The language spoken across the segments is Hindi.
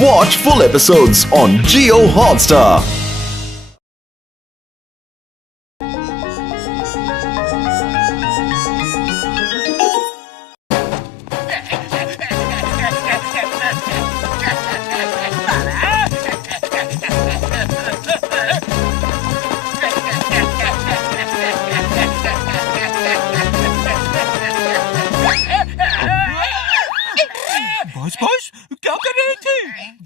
Watch full episodes on Jio Hotstar. Boss क्या कर रहे थे?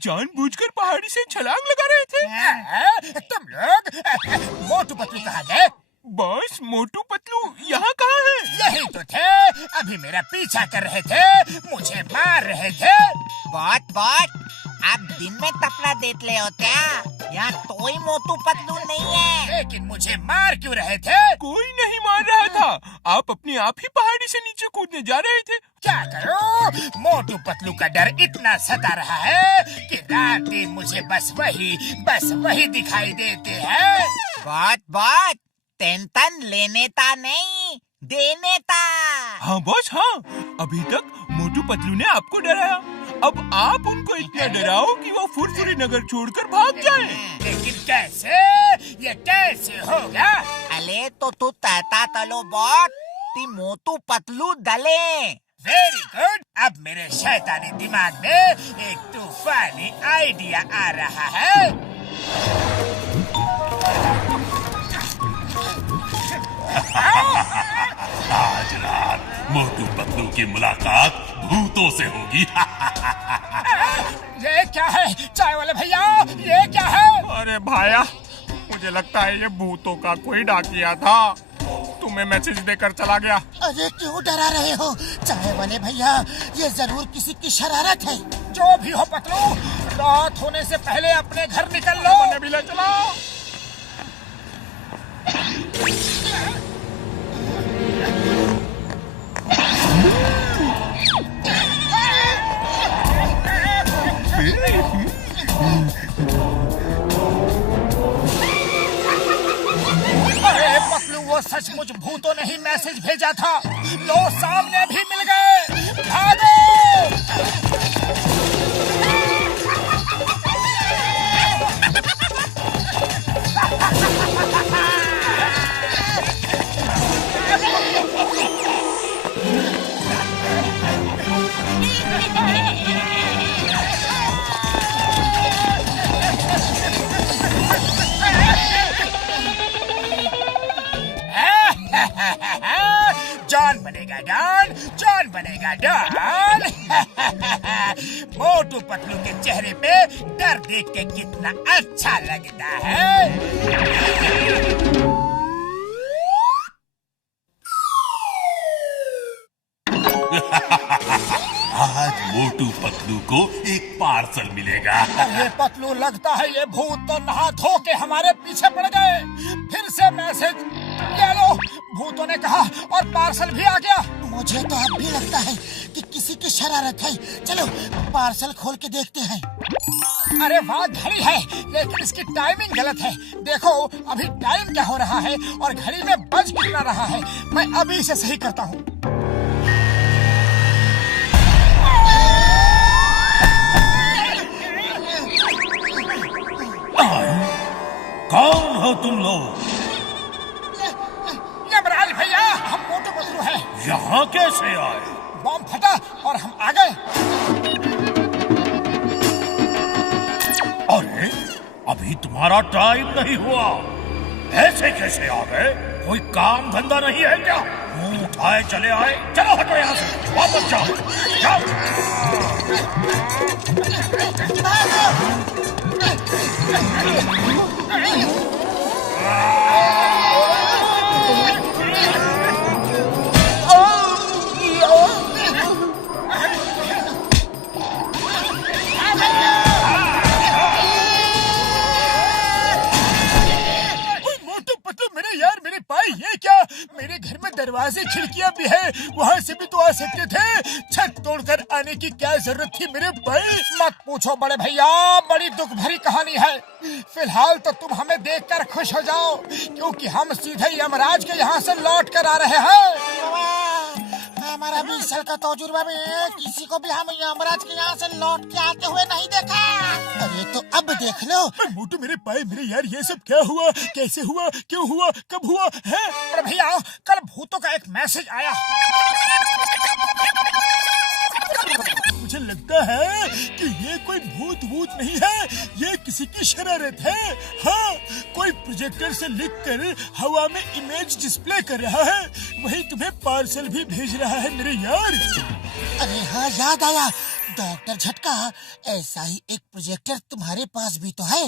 जानबूझकर पहाड़ी से छलांग लगा रहे थे? तुम लोग मोटू पतलू कहाँ गए? बॉस मोटू पतलू यहाँ कहाँ है? यही तो थे, अभी मेरा पीछा कर रहे थे, मुझे मार रहे थे। बहुत आप दिन में तपला देख ले हो क्या? यहाँ कोई मोटू पतलू नहीं है। लेकिन मुझे मार क्यों रहे थे? कोई नहीं मार रहा था, आप अपने आप ही पहाड़ी से नीचे कूदने जा रहे थे। क्या करूं? मोटू पतलू का डर इतना सता रहा है कि रात दिन मुझे बस वही दिखाई देते हैं। बहुत टेंशन लेने ता नहीं देने ता। हाँ बॉस हाँ, अभी तक मोटू पतलू ने आपको डराया, अब आप उनको इतना डराओ कि वो फुरफुरी नगर छोड़कर भाग जाएं। लेकिन कैसे? ये कैसे होगा? अले तो तू तहता तलो बहुत ती मोटू पतलू दले। वेरी गुड, अब मेरे शैतानी दिमाग में एक तूफानी आइडिया आ रहा है। आज रात मोटू पतलू की मुलाकात भूतों से होगी। ये क्या है चाय वाले भैया, ये क्या है? अरे भाया, मुझे लगता है ये भूतों का कोई डाकिया था, तुम्हें मैसेज देकर चला गया। अरे क्यों डरा रहे हो चाय वाले भैया? ये जरूर किसी की शरारत है। जो भी हो पतलू, रात होने से पहले अपने घर निकल लो। मैंने भी ले चला। अरे पतलू, वो सचमुच भूतों ने ही मैसेज भेजा था। लो सामने भी मिल गए, भागो। जॉन बनेगा डॉन। मोटू पतलू के चेहरे पे डर देख के कितना अच्छा लगता है। आज मोटू पतलू को एक पार्सल मिलेगा। ये पतलू, लगता है ये भूत तो नहा धो के हमारे पीछे पड़ गए। फिर से मैसेज ले लो, भूतों ने कहा, और पार्सल भी आ गया। मुझे तो अब भी लगता है कि किसी की शरारत है। चलो पार्सल खोल के देखते हैं। अरे वाह, घड़ी है, लेकिन इसकी टाइमिंग गलत है। देखो अभी टाइम क्या हो रहा है और घड़ी में बज कितना रहा है। मैं अभी इसे सही करता हूँ। कौन हो तुम लोग? यमराज भैया, हम मोटू पतलू हैं। यहाँ कैसे आए? बम फटा और हम आ गए। अरे अभी तुम्हारा टाइम नहीं हुआ, ऐसे कैसे आ गए? कोई काम धंधा नहीं है क्या? मुंह उठाए चले आए। चलो हटो यहाँ से, वापस जाओ। मेरे घर में दरवाजे खिड़कियां भी है, वहाँ से भी तो आ सकते थे। छत तोड़कर आने की क्या जरूरत थी मेरे भाई? मत पूछो बड़े भैया, बड़ी दुख भरी कहानी है। फिलहाल तो तुम हमें देखकर खुश हो जाओ, क्योंकि हम सीधे यमराज के यहाँ से लौट कर आ रहे हैं। हमारा 20 साल का तजुर्बा में किसी को भी हम यमराज के यहाँ से लौट के आते हुए नहीं देखा। देख लो। मोटू मेरे पाए मेरे यार, ये सब क्या हुआ, कैसे हुआ, क्यों हुआ, कब हुआ है? अरे भैया कल भूतों का एक मैसेज आया। मुझे लगता है कि ये कोई भूत नहीं है, ये किसी की शरारत है। हाँ, कोई प्रोजेक्टर से लिखकर हवा में इमेज डिस्प्ले कर रहा है, वही तुम्हें पार्सल भी भेज रहा है मेरे यार। अरे हाँ, याद आया डॉक्टर झटका, ऐसा ही एक प्रोजेक्टर तुम्हारे पास भी तो है।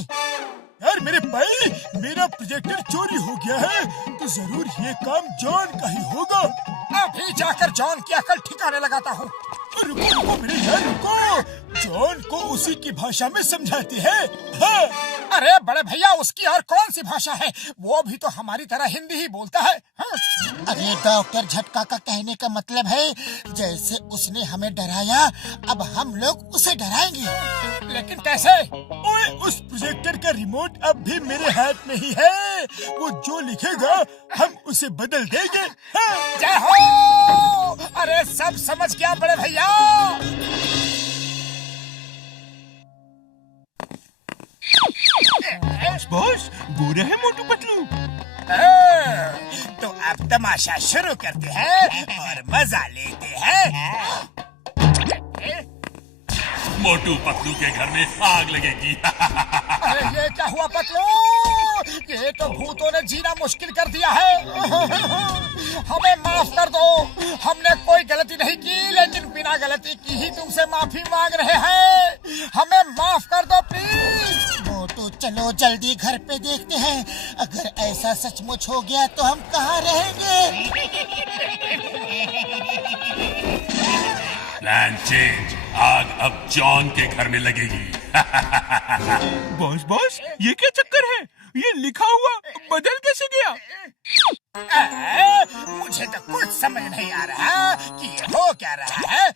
यार मेरे भाई, मेरा प्रोजेक्टर चोरी हो गया है तो जरूर ये काम जॉन का ही होगा। अभी जाकर जॉन की अकल ठिकाने लगाता हूँ। रुको मेरे यार रुको, जॉन को उसी की भाषा में समझाते हैं। हाँ। अरे बड़े भैया, उसकी और कौन सी भाषा है, वो भी तो हमारी तरह हिंदी ही बोलता है। हाँ। अरे डॉक्टर झटका का कहने का मतलब है जैसे उसने हमें डराया, अब हम लोग उसे डराएंगे। लेकिन कैसे? ओए, उस प्रोजेक्टर का रिमोट अब भी मेरे हाथ में ही है, वो जो लिखेगा हम उसे बदल देंगे। हाँ। जय हो। अरे सब समझ गया बड़े भैया। बॉस, बुरा है मोटू पतलू। तो अब तमाशा शुरू करते हैं और मजा लेते हैं। मोटू पतलू के घर में आग लगेगी। अरे ये क्या हुआ पतलू? ये तो भूतों ने जीना मुश्किल कर दिया है। हमें माफ कर दो, हमने कोई गलती नहीं की, लेकिन बिना गलती की ही तुमसे माफी मांग रहे हैं। हमें माफ कर दो प्लीज। मोटू चलो जल्दी घर पे देखते हैं, अगर ऐसा सचमुच हो गया तो हम कहाँ रहेंगे। प्लान चेंज, आग अब जॉन के घर में लगेगी। बॉस, ये क्या चक्कर है? ये लिखा हुआ बदल कैसे गया? मुझे तो कुछ समझ नहीं आ रहा कि ये हो क्या रहा है।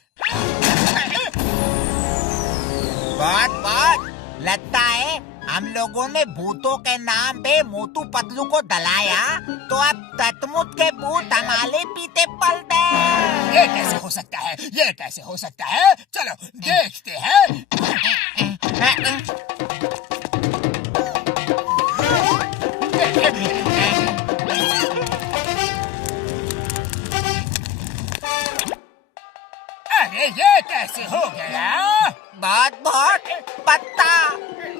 बात लगता है हम लोगों ने भूतों के नाम पे मोटू पतलू को दलाया, तो अब सचमुच के भूत हमारे पीते पलते। ये कैसे हो सकता है, ये कैसे हो सकता है? चलो देखते हैं। अरे ये कैसे हो गया? बहुत पत्ता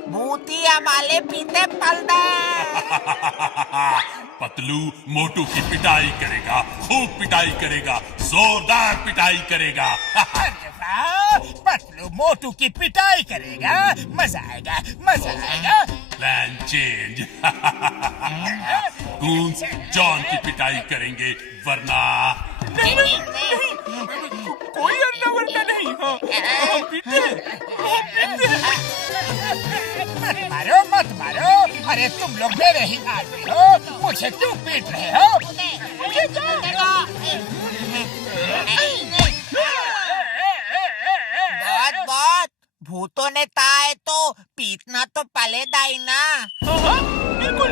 भूती हमारे पीते पलते। पतलू मोटू की पिटाई करेगा, खूब पिटाई करेगा, जोरदार पिटाई करेगा। अरे वाह, पतलू मोटू की पिटाई करेगा, मजा आएगा, मजा आएगा। Plan change. गूंज जॉन की पिटाई करेंगे, वरना नहीं, कोई अंडा वरना नहीं। हाँ, पीते मत मारो। अरे तुम लोग मेरे ही आदमी हो, मुझे क्यों पीट रहे हो? बहुत भूतों ने ताए तो पीटना तो पलेगा ही ना। बिल्कुल।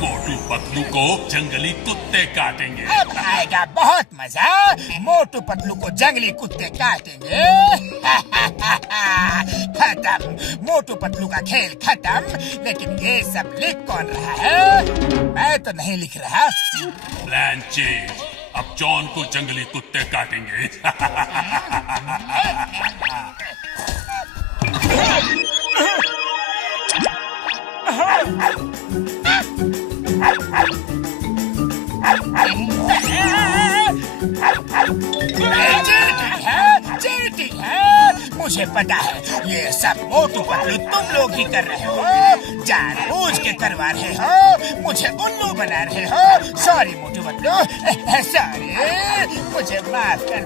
मोटू पतलू को जंगली कुत्ते काटेंगे। अब आएगा बहुत मजा, मोटू पतलू को जंगली कुत्ते काटेंगे। खत्म, मोटू पतलू का खेल खत्म। लेकिन ये सब लिख कौन रहा है? मैं तो नहीं लिख रहा। प्लान चेंज, अब जॉन को जंगली कुत्ते काटेंगे। चीटिंग है, मुझे पता है ये सब मोटू पतलू तुम लोग ही कर रहे हो, जानबूझ के करवा रहे हो, मुझे उल्लू बना रहे हो। सॉरी मोटू पतलू, सॉरी, मुझे माफ कर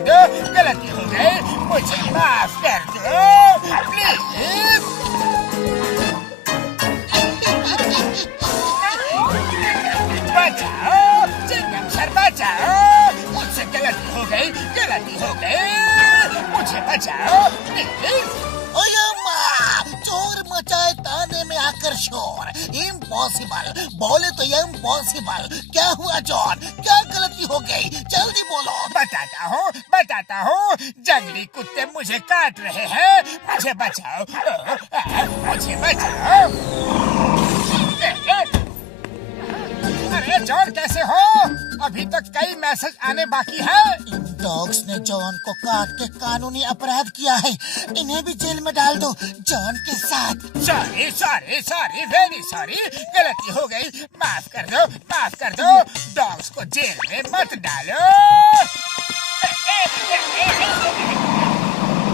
दो, गलती हो गई, मुझे माफ कर दो प्लीज। बचाओ चिंगम सर, बचाओ, मुझसे गलती हो गई, मुझे बचाओ प्लीज। ओये माँ, चोर मचाए ताने में मेकर श्योर। इम्पॉसिबल, बोले तो ये इम्पॉसिबल। क्या हुआ जॉन, क्या गलती हो गई, जल्दी बोलो। बताता हूँ। जंगली कुत्ते मुझे काट रहे हैं, मुझे बचाओ, मुझे बचाओ। अरे जॉन कैसे हो? अभी तक कई मैसेज आने बाकी है। इन डॉग्स ने जॉन को काट के कानूनी अपराध किया है, इन्हें भी जेल में डाल दो जॉन के साथ। सॉरी वेरी सॉरी, गलती हो गई, माफ कर दो। डॉग्स को जेल में मत डालो।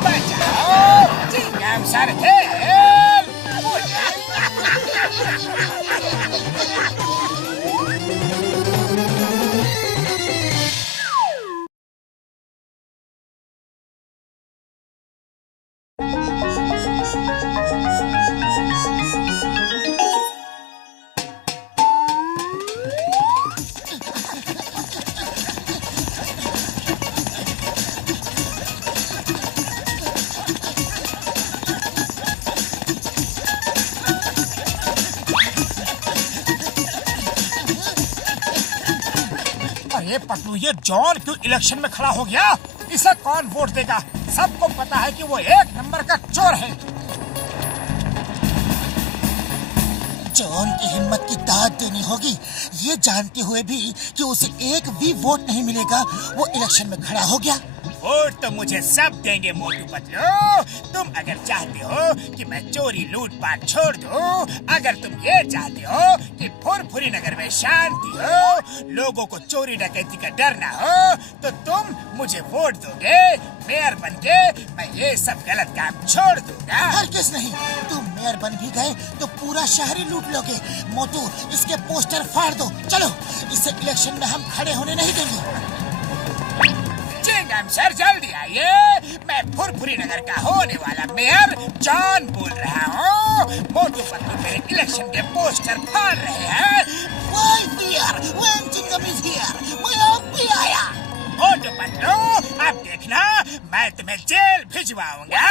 बचाओ, चिंगम सर हेल्प। अरे पतलू, ये जॉन क्यों इलेक्शन में खड़ा हो गया? इसे कौन वोट देगा? सबको पता है कि वो एक नंबर का चोर है। जॉन की हिम्मत की दाद देनी होगी, ये जानते हुए भी कि उसे एक भी वोट नहीं मिलेगा, वो इलेक्शन में खड़ा हो गया। वोट तो मुझे सब देंगे मोटू पतलू। तुम अगर चाहते हो कि मैं चोरी लूटपाट छोड़ दूं, अगर तुम ये चाहते हो कि फुरफुरी नगर में शांति हो, लोगों को चोरी डकैती का डर ना हो, तो तुम मुझे वोट दोगे। मेयर बनके मैं ये सब गलत काम छोड़ दूंगा। हरगिज़ नहीं, तुम मेयर बन भी गए तो पूरा शहर ही लूट लोगे। मोटू, इसके पोस्टर फाड़ दो। चलो, इसे इलेक्शन में हम खड़े होने नहीं देंगे। चिंगम सर जल्दी आइए, मैं फुरफुरी नगर का होने वाला मेयर जॉन बोल रहा हूँ। मोटू पतलू मेरे इलेक्शन के पोस्टर फाड़ रहे हैं। Why fear when Chingam is here? मैं अब भी आया। मोटू पतलू, अब देखना मैं तुम्हें जेल भिजवाऊंगा।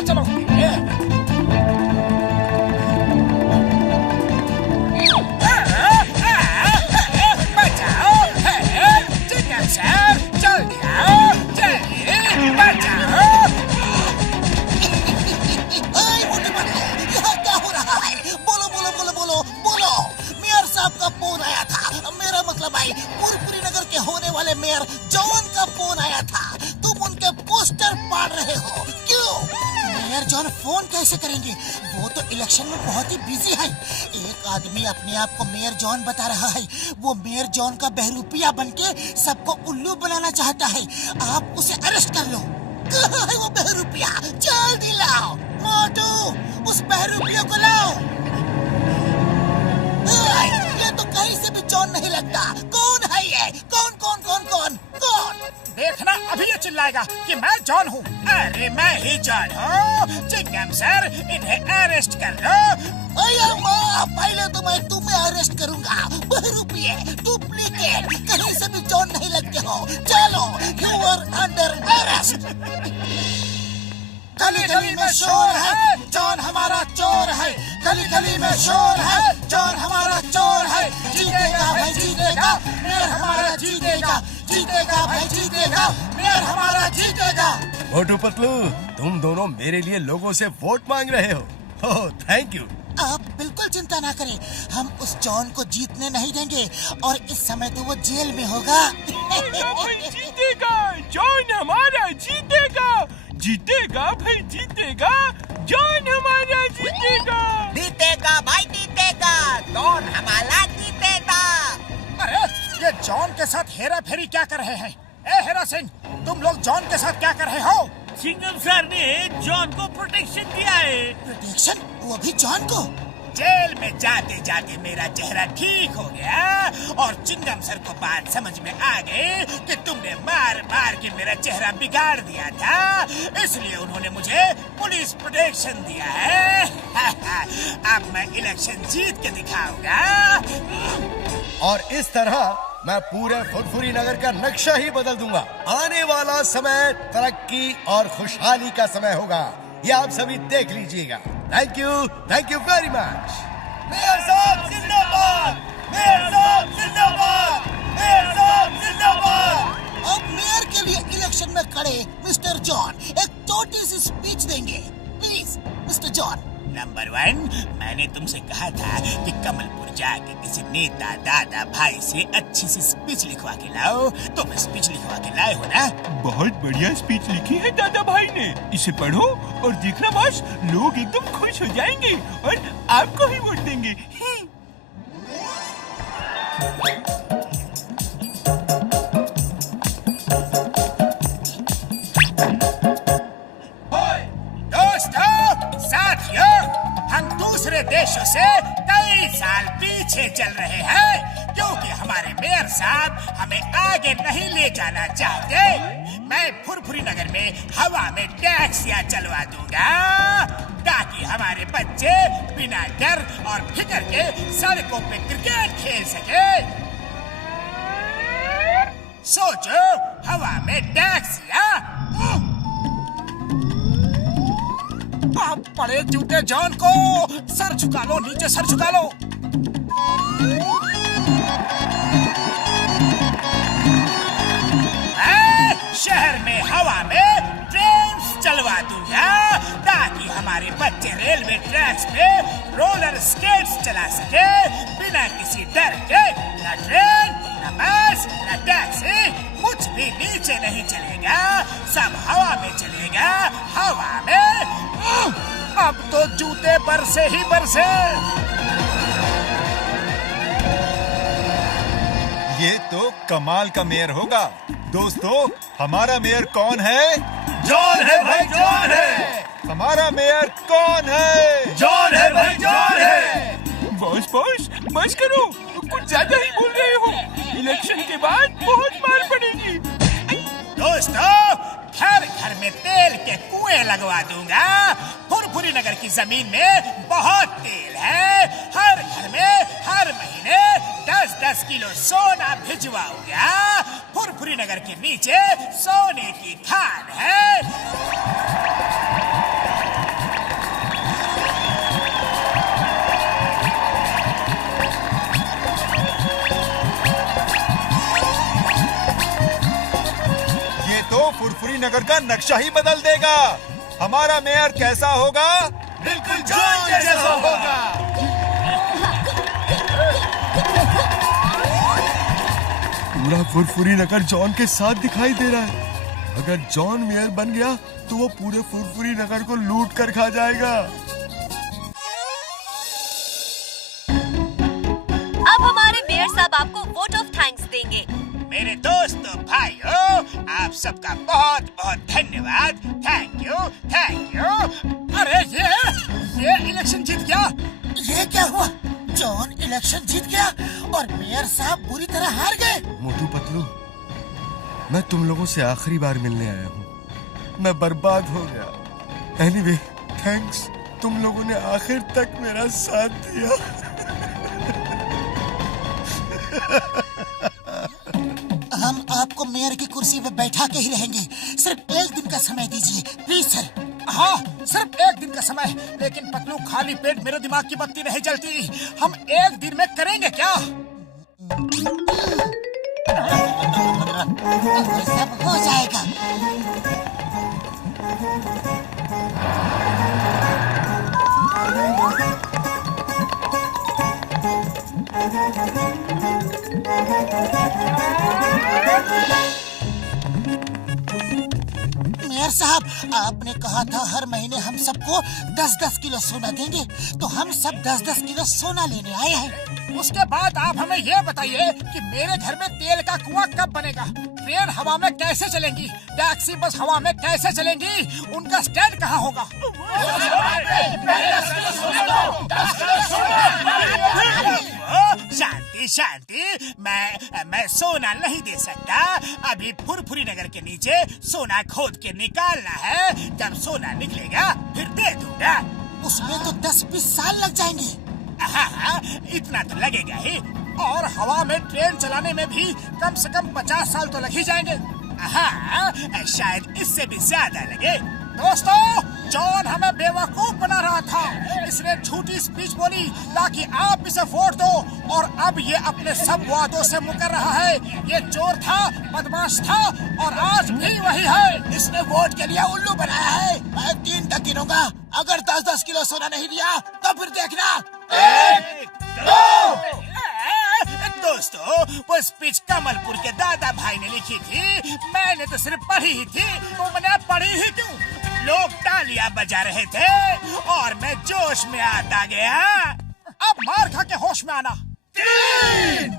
चलो बचाओ, चिंगम सर जल्दी आओ, जल्दी बचाओ। यहाँ क्या हो रहा है? बोलो। मेयर साहब का फोन आया था। मेरा मतलब है फुरफुरी नगर के होने वाले मेयर जॉन का फोन आया था। तुम उनके पोस्टर फाड़ रहे हो, क्यों? मेयर जॉन फोन कैसे करेंगे? वो तो इलेक्शन में बहुत ही बिजी है। एक आदमी अपने आप को मेयर जॉन बता रहा है। वो मेयर जॉन का बहरूपिया बनके सबको उल्लू बनाना चाहता है। आप उसे अरेस्ट कर लो। कहाँ है वो बहरूपिया? जल्दी लाओ। मोटू, उस बहरूपिया को लाओ। ये तो कहीं से भी जॉन नहीं लगता। कौन है ये? कौन? देखना अभी ये चिल्लाएगा कि मैं जॉन हूँ। अरे मैं ही जॉन हूँ। चिंगम सर, इन्हें अरेस्ट कर लो। पहले तो मैं तुम्हें अरेस्ट करूंगा। बहरूपिये, डुप्लीकेट, कहीं से भी जॉन नहीं लगते हो। चलो, यू आर अंडर अरेस्ट। गली गली में शोर है, जॉन हमारा चोर है। गली गली में शोर है, जॉन हमारा चोर है। जीतेगा भाई जीतेगा, मेयर हमारा जीतेगा। जीतेगा भाई जीतेगा, मेयर हमारा जीतेगा। मोटू पतलू, तुम दोनों मेरे लिए लोगों से वोट मांग रहे हो। ओह, थैंक यू। आप बिल्कुल चिंता ना करें, हम उस जॉन को जीतने नहीं देंगे और इस समय तो वो जेल में होगा। जीतेगा, जॉन हमारा जीतेगा। जीतेगा भाई जीतेगा, जॉन हमारा जीतेगा। जीतेगा भाई जीतेगा, जॉन हमारा जीतेगा। अरे ये जॉन के साथ हेरा फेरी क्या कर रहे हैं? ए हेरा सिंह, तुम लोग जॉन के साथ क्या कर रहे हो? चिंगम सर ने जॉन को प्रोटेक्शन दिया है। प्रोटेक्शन? वो भी जॉन को? जेल में जाते जाते मेरा चेहरा ठीक हो गया और चिंगम सर को बात समझ में आ गई कि तुमने मार मार के मेरा चेहरा बिगाड़ दिया था, इसलिए उन्होंने मुझे पुलिस प्रोटेक्शन दिया है। अब मैं इलेक्शन जीत के दिखाऊंगा। और इस तरह मैं पूरे फुरफुरी नगर का नक्शा ही बदल दूंगा। आने वाला समय तरक्की और खुशहाली का समय होगा, ये आप सभी देख लीजिएगा। Thank you very much. Mayor साहब जिंदाबाद, मेयर साहब जिंदाबाद, मेयर साहब जिंदाबाद। अब मेयर के लिए इलेक्शन में खड़े मिस्टर जॉन एक छोटी सी स्पीच देंगे। Please mister John. नंबर 1, मैंने तुमसे कहा था कि कमलपुर जाके किसी नेता दादा भाई से अच्छी सी स्पीच लिखवा के लाओ। तुम स्पीच लिखवा के लाए हो ना? बहुत बढ़िया स्पीच लिखी है दादा भाई ने। इसे पढ़ो और देखना बॉस, लोग एकदम खुश हो जाएंगे और आपको ही वोट देंगे। दूसरे देशों से कई साल पीछे चल रहे हैं क्योंकि हमारे मेयर साहब हमें आगे नहीं ले जाना चाहते। मैं फुरफुरी नगर में हवा में टैक्सियां चलवा दूंगा ताकि हमारे बच्चे बिना डर और फिक्र के सड़कों पे क्रिकेट खेल सके। सोचो, हवा में टैक्सियां। आप बड़े जूते जॉन को सर झुका लो, नीचे सर झुका लो। शहर में हवा में ट्रेन चलवा दूंगा ताकि हमारे बच्चे रेलवे ट्रैक्स पे रोलर स्केट्स चला सके बिना किसी डर के। न ट्रेन, न बस, न टैक्सी, कुछ भी नीचे नहीं चलेगा, सब हवा में चलेगा, हवा में। अब तो जूते बरसे ही बरसे। ये तो कमाल का मेयर होगा। दोस्तों, हमारा मेयर कौन है? जॉन है भाई, जॉन है। हमारा मेयर कौन है? जॉन है भाई, जॉन है। बॉस बस करो, कुछ ज्यादा ही बोल रहे हो। इलेक्शन के बाद बहुत मार पड़ेगी। दोस्तों, घर घर में तेल के कुएं लगवा दूंगा। फुरफुरी नगर की जमीन में बहुत तेल है। हर घर में हर महीने 10-10 किलो सोना भिजवाऊंगा। फुरफुरी नगर के नीचे सोने की खान है। फुरफुरी नगर का नक्शा ही बदल देगा। हमारा मेयर कैसा होगा? बिल्कुल जॉन जैसा होगा। पूरा फुरफुरी नगर जॉन के साथ दिखाई दे रहा है। अगर जॉन मेयर बन गया तो वो पूरे फुरफुरी नगर को लूट कर खा जाएगा। अब हमारे मेयर साहब आपको वोट ऑफ थैंक्स देंगे। मेरे दोस्तों भाइयों, आप सबका बहुत बहुत धन्यवाद। Thank you. अरे ये इलेक्शन जीत गया। ये क्या हुआ? जॉन इलेक्शन जीत गया और मेयर साहब बुरी तरह हार गए। मोटू पतलू, मैं तुम लोगों से आखिरी बार मिलने आया हूँ। मैं बर्बाद हो गया। एनीवे, थैंक्स, तुम लोगों ने आखिर तक मेरा साथ दिया। हम आपको मेयर की कुर्सी पे बैठा के ही रहेंगे। सिर्फ एक दिन का समय दीजिए प्लीज सर। हाँ, सिर्फ एक दिन का समय। लेकिन पतलू, खाली पेट मेरे दिमाग की बत्ती नहीं जलती। हम एक दिन में करेंगे क्या? सब हो जाएगा। मेयर साहब, आपने कहा था हर महीने हम सबको 10-10 किलो सोना देंगे, तो हम सब 10-10 किलो सोना लेने आए हैं। उसके बाद आप हमें ये बताइए कि मेरे घर में तेल का कुआं कब बनेगा? ट्रेन हवा में कैसे चलेंगी? टैक्सी बस हवा में कैसे चलेंगी? उनका स्टैंड कहाँ होगा? शांति, मैं सोना नहीं दे सकता। अभी फुरफुरी नगर के नीचे सोना खोद के निकालना है। जब सोना निकलेगा फिर दे दूंगा। उसमें तो 10-20 साल लग जाएंगे। हाँ, इतना तो लगेगा ही। और हवा में ट्रेन चलाने में भी कम से कम 50 साल तो लग ही जाएंगे। हाँ, शायद इससे भी ज्यादा लगे। दोस्तों, जॉन हमें बेवकूफ बना रहा था। इसने झूठी स्पीच बोली ताकि आप इसे वोट दो, और अब ये अपने सब वादों से मुकर रहा है। ये चोर था, बदमाश था, और आज भी वही है। इसने वोट के लिए उल्लू बनाया है। मैं 3 तक गिनूंगा, अगर 10-10 किलो सोना नहीं दिया तो फिर देखना। 1, 2। दोस्तों, वो स्पीच कमलपुर के दादा भाई ने लिखी थी, मैंने तो सिर्फ पढ़ी ही थी। तुमने पढ़ी ही क्यों? लोग तालियां बजा रहे थे और मैं जोश में आता गया। अब मार खा के होश में आना। 3।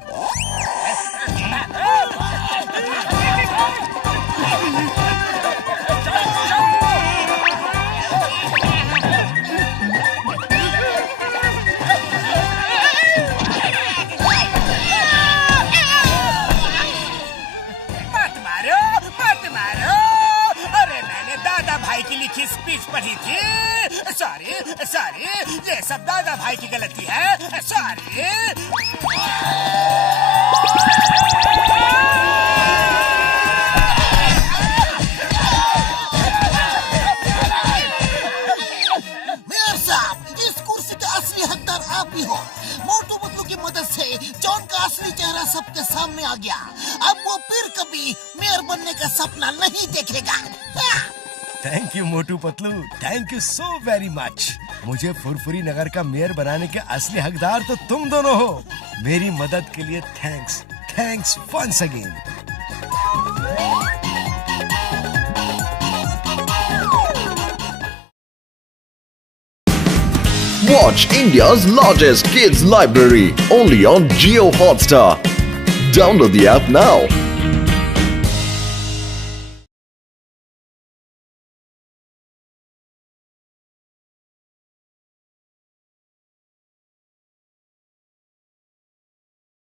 की लिखी स्पीच पढ़ी थी। सॉरी, ये सब दादा भाई की गलती है। सॉरी। मेयर साहब, इस कुर्सी के असली हकदार आप ही हो। मोटू पतलू की मदद से जॉन का असली चेहरा सबके सामने आ गया। अब वो फिर कभी मेयर बनने का सपना नहीं देखेगा। Thank you Motu Patlu, thank you so very much. मुझे फुरफुरी नगर का मेयर बनाने के असली हकदार तो तुम दोनों हो। मेरी मदद के लिए thanks once again. Watch India's largest kids library only on Jio Hotstar. Download the app now.